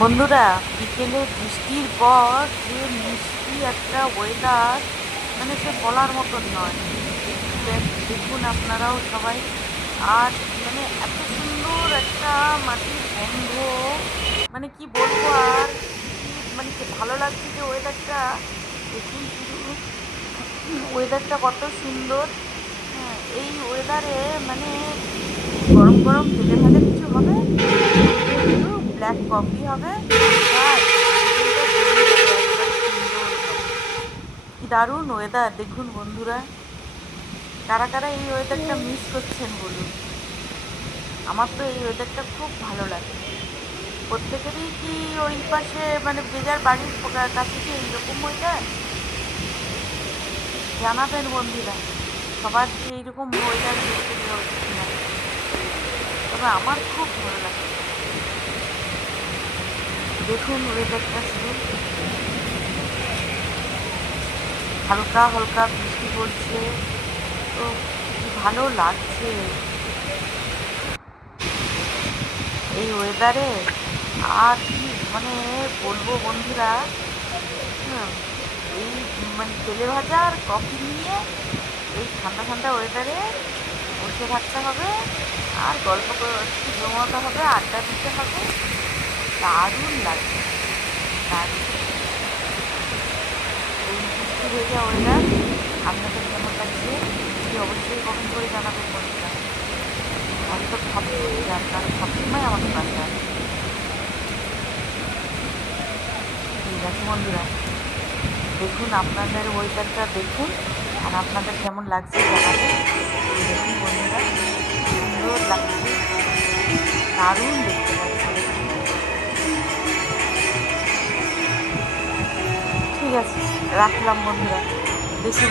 বন্ধুরা, বিকেলে বৃষ্টির পর যে মিষ্টি একটা ওয়েদার, মানে সে বলার মতন নয়। দেখুন আপনারাও সবাই। আর মানে এত সুন্দর একটা মাটির গন্ধ, মানে কি বলবো আর কি, মানে কি ভালো লাগছে যে ওয়েদারটা। দেখুন শুধু ওয়েদারটা কত সুন্দর। হ্যাঁ, এই ওয়েদারে মানে গরম গরম তেলে ভাজা কিছু হবে, সঙ্গে একটু ব্ল্যাক কফি হবে, ব্যাস টিফিনটা জমে যাবে একবারে সুন্দরভাবে। কি দারুণ ওয়েদার দেখুন বন্ধুরা। কারা কারা এই ওয়েদারটা মিস করছেন বলুন। আমার তো এই ওয়েদারটা খুব ভালো লাগে। প্রত্যেকেরই কি ওই পাশে মানে যে যার বাড়ির কাছে কি এইরকম ওয়েদার? জানাবেন বন্ধুরা, সবার কি এইরকম ওয়েদার দেখতে দেওয়া উচিত না। তবে আমার খুব ভালো লাগে। দেখুন ওয়েদারটা শুধু, হালকা হালকা বৃষ্টি পড়ছে, তো কি ভালো লাগছে এই ওয়েদারে। আর কি মানে বলবো বন্ধুরা। হুম, এই মানে তেলে ভাজা আর কফি নিয়ে এই ঠান্ডা ঠান্ডা ওয়েদারে বসে থাকতে হবে, আর গল্প একটু জমাতে হবে, আড্ডা দিতে হবে। দারুণ লাগবে, দারুণ। এই বৃষ্টি ভেজা ওয়েদার আপনাদের কেমন লাগছে সেটি অবশ্যই কমেন্ট করে জানাবেন বন্ধুরা। আমি তো ভাবছি যে আপনারা সবসময় আমাকে পাশে আছেন। ঠিক আছে বন্ধুরা, দেখুন আপনাদের ওয়েদারটা দেখুন, আর আপনাদের কেমন লাগছে জানাবেন। দেখুন বন্ধুরা, কি সুন্দর লাগছে, দারুণ দেখতে লাগছে দেখুন। ঠিক আছে, রাখলাম বন্ধুরা। দেখুন